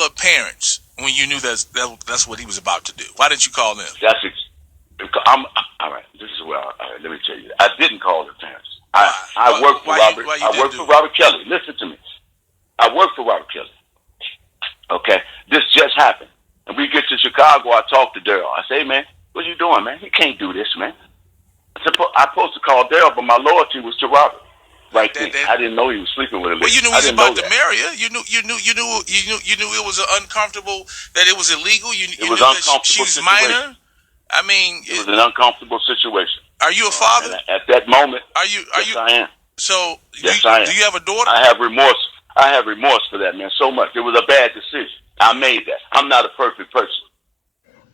couple of parents when you knew that's what he was about to do? Why didn't you call them? All right. This is where. Let me tell you. I didn't call the parents. I worked for Robert. I worked for Robert Kelly. Listen to me. I worked for Robert Kelly. Okay. This just happened, and we get to Chicago. I talk to Daryl. I say, hey, man, what you doing, man? He can't do this, man. I'm supposed to call Daryl, but my loyalty was to Robert. Right then, I didn't know he was sleeping with a lady. Well, you knew he was about to marry her. You knew it was uncomfortable, that it was illegal. You knew that she's minor. I mean, it was an uncomfortable situation. Are you a father? At that moment, yes, I am. So, yes, I am. Do you have a daughter? I have remorse. I have remorse for that, man, so much. It was a bad decision. I made that. I'm not a perfect person.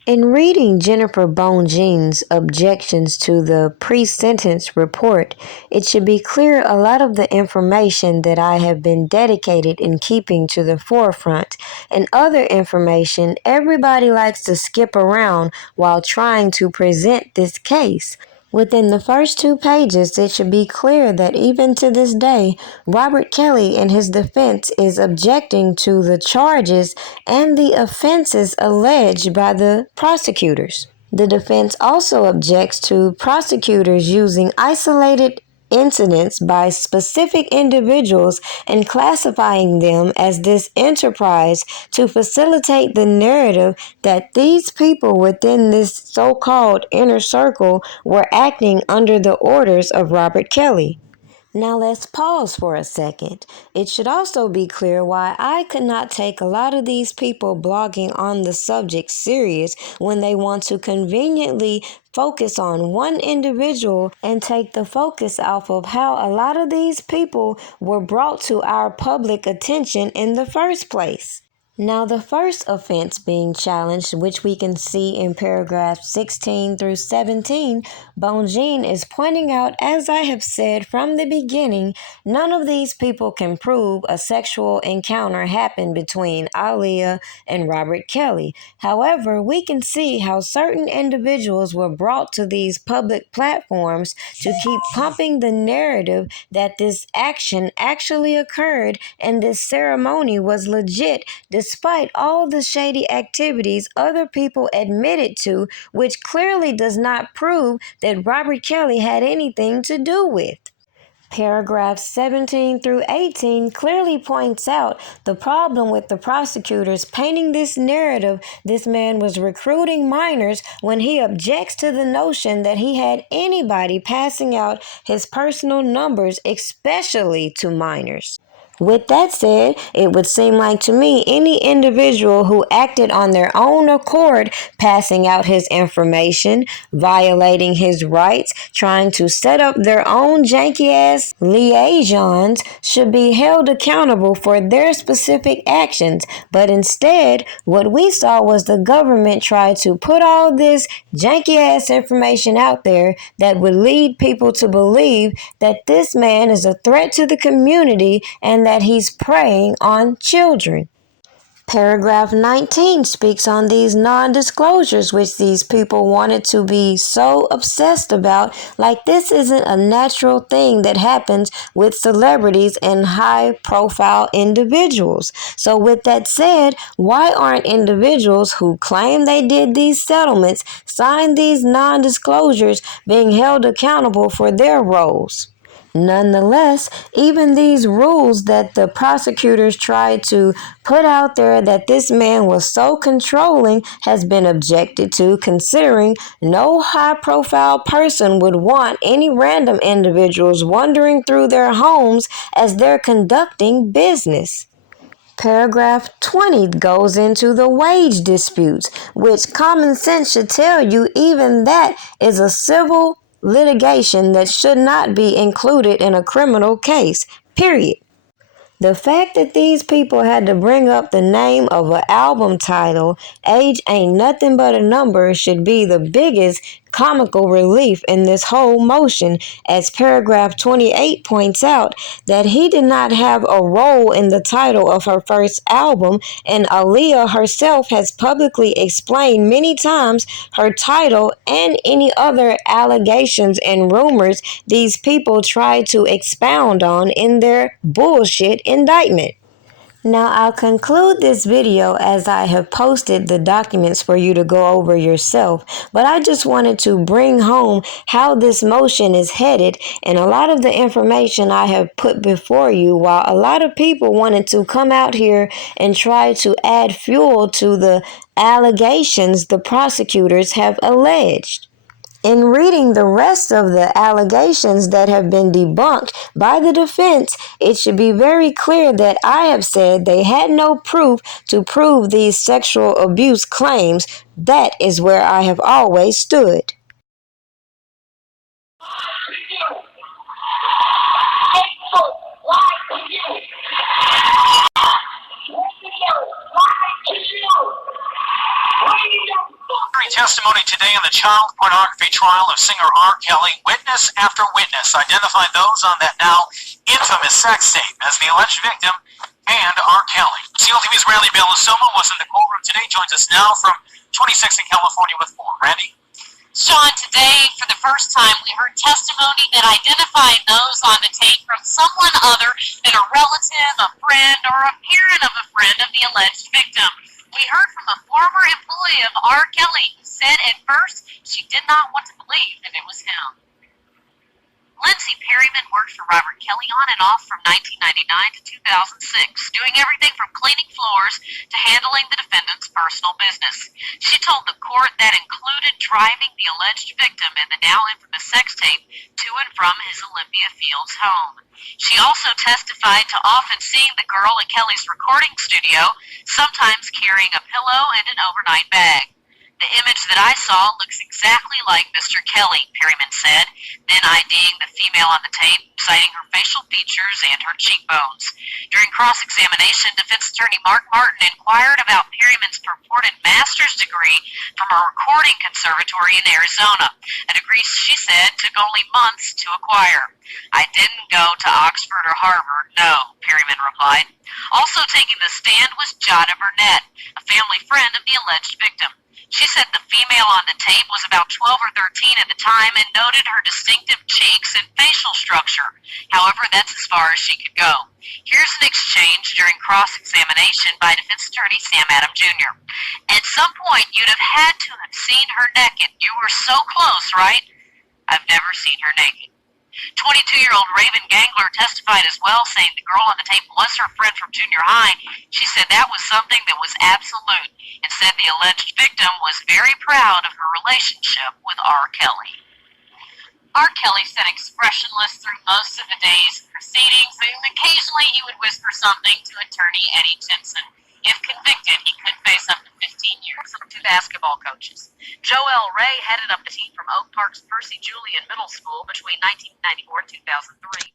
In reading Jennifer Bonjean's objections to the pre-sentence report, it should be clear a lot of the information that I have been dedicated in keeping to the forefront, and other information everybody likes to skip around while trying to present this case. Within the first 2 pages, it should be clear that even to this day, Robert Kelly in his defense is objecting to the charges and the offenses alleged by the prosecutors. The defense also objects to prosecutors using isolated incidents by specific individuals and classifying them as this enterprise to facilitate the narrative that these people within this so-called inner circle were acting under the orders of Robert Kelly. Now let's pause for a second. It should also be clear why I could not take a lot of these people blogging on the subject serious when they want to conveniently focus on one individual and take the focus off of how a lot of these people were brought to our public attention in the first place. Now, the first offense being challenged, which we can see in paragraphs 16 through 17, Bonjean is pointing out, as I have said from the beginning, none of these people can prove a sexual encounter happened between Aaliyah and Robert Kelly. However, we can see how certain individuals were brought to these public platforms to keep pumping the narrative that this action actually occurred and this ceremony was legit, despite all the shady activities other people admitted to, which clearly does not prove that Robert Kelly had anything to do with. Paragraphs 17 through 18 clearly points out the problem with the prosecutors painting this narrative this man was recruiting minors when he objects to the notion that he had anybody passing out his personal numbers, especially to minors. With that said, it would seem like to me any individual who acted on their own accord, passing out his information, violating his rights, trying to set up their own janky-ass liaisons, should be held accountable for their specific actions. But instead, what we saw was the government try to put all this janky-ass information out there that would lead people to believe that this man is a threat to the community and that he's preying on children. Paragraph 19 speaks on these non-disclosures which these people wanted to be so obsessed about, like this isn't a natural thing that happens with celebrities and high-profile individuals. So with that said, why aren't individuals who claim they did these settlements, signed these non-disclosures, being held accountable for their roles? Nonetheless, even these rules that the prosecutors tried to put out there that this man was so controlling has been objected to, considering no high-profile person would want any random individuals wandering through their homes as they're conducting business. Paragraph 20 goes into the wage disputes, which common sense should tell you even that is a civil litigation that should not be included in a criminal case, period. The fact that these people had to bring up the name of an album title, Age Ain't Nothing But a Number, should be the biggest comical relief in this whole motion, as paragraph 28 points out that he did not have a role in the title of her first album, and Aaliyah herself has publicly explained many times her title and any other allegations and rumors these people tried to expound on in their bullshit indictment. Now I'll conclude this video as I have posted the documents for you to go over yourself, but I just wanted to bring home how this motion is headed and a lot of the information I have put before you, while a lot of people wanted to come out here and try to add fuel to the allegations the prosecutors have alleged. In reading the rest of the allegations that have been debunked by the defense, it should be very clear that I have said they had no proof to prove these sexual abuse claims. That is where I have always stood. Testimony today in the child pornography trial of singer R. Kelly. Witness after witness identified those on that now infamous sex tape as the alleged victim and R. Kelly. SEAL TV's Randy Belisoma was in the courtroom today. Joins us now from 26 in California with more. Randy? Sean, today, for the first time, we heard testimony that identified those on the tape from someone other than a relative, a friend, or a parent of a friend of the alleged victim. We heard from a former employee of R. Kelly who said at first she did not want to believe that it was him. Lindsay Perryman worked for Robert Kelly on and off from 1999 to 2006, doing everything from cleaning floors to handling the defendant's personal business. She told the court that included driving the alleged victim in the now infamous sex tape to and from his Olympia Fields home. She also testified to often seeing the girl at Kelly's recording studio, sometimes carrying a pillow and an overnight bag. The image that I saw looks exactly like Mr. Kelly, Perryman said, then IDing the female on the tape, citing her facial features and her cheekbones. During cross-examination, defense attorney Mark Martin inquired about Perryman's purported master's degree from a recording conservatory in Arizona, a degree she said took only months to acquire. I didn't go to Oxford or Harvard, no, Perryman replied. Also taking the stand was Jada Burnett, a family friend of the alleged victim. She said the female on the tape was about 12 or 13 at the time and noted her distinctive cheeks and facial structure. However, that's as far as she could go. Here's an exchange during cross-examination by defense attorney Sam Adam Jr. At some point, you'd have had to have seen her naked. You were so close, right? I've never seen her naked. 22-year-old Raven Gangler testified as well, saying the girl on the tape was her friend from junior high. She said that was something that was absolute and said the alleged victim was very proud of her relationship with R. Kelly. R. Kelly sat expressionless through most of the day's proceedings, and occasionally he would whisper something to attorney Eddie Jensen. If convicted, he could face up to 15 years. Two basketball coaches. Joel Ray headed up the team from Oak Park's Percy Julian Middle School between 1994 and 2003.